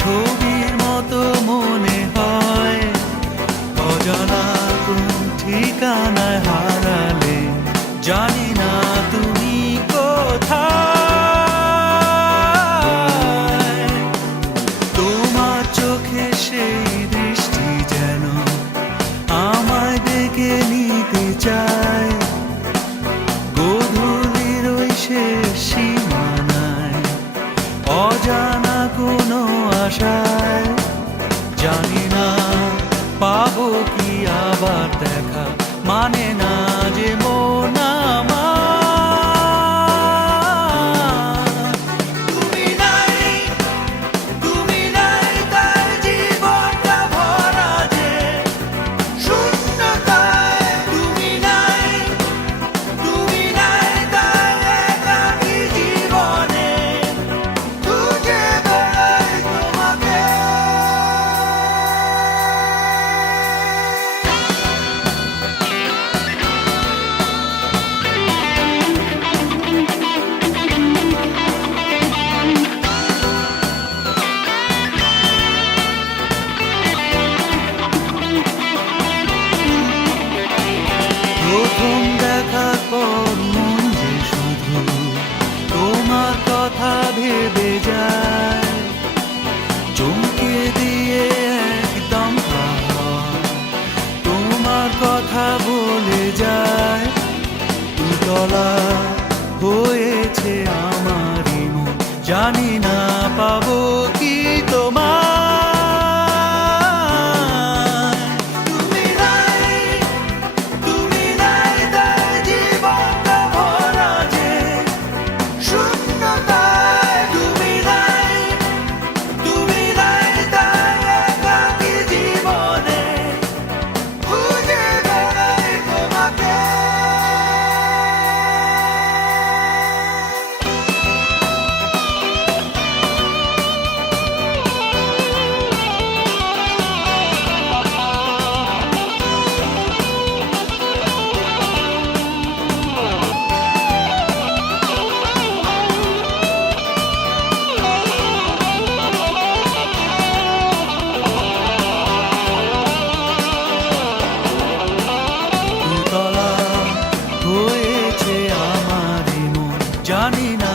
ছবির মতো মনে হয়, অজানা কোন ঠিকানায় হারালে, জানি না তুমি কোথায়। তোমার চোখে সেই দৃষ্টি যেন আমায় ডেকে নিতে চায়, গোধূলির ওই শেষ সীমানায় অজানা কোনো আশায়। জানি না পাবো কি আবার দেখা, মানে না যে মন আমার। তুমি নাই, তুমি নাই, তাই জীবনটা ভরা যে শূন্যতায়। তুমি নাই, তুমি নাই, তাই একাকী জীবনে খুঁজে বেড়াই তোমাকে। প্রথম দেখার পর মন যে শুধু তোমার কথা ভেবে যায়, চমকে দিয়ে একদম তোমার কথা বলে যায়। উতলা হয়েছে আমারই মন, জানি না পাবো কি তোমার। তুমি নাই, তুমি নাই, তাই জীবনটা ভরা যে শূন্যতায়। তুমি নাই, তুমি নাই, তাই একাকী জীবনে খুঁজে বেড়াই তোমাকে। উতলা হয়েছে আমারই মন, জানি না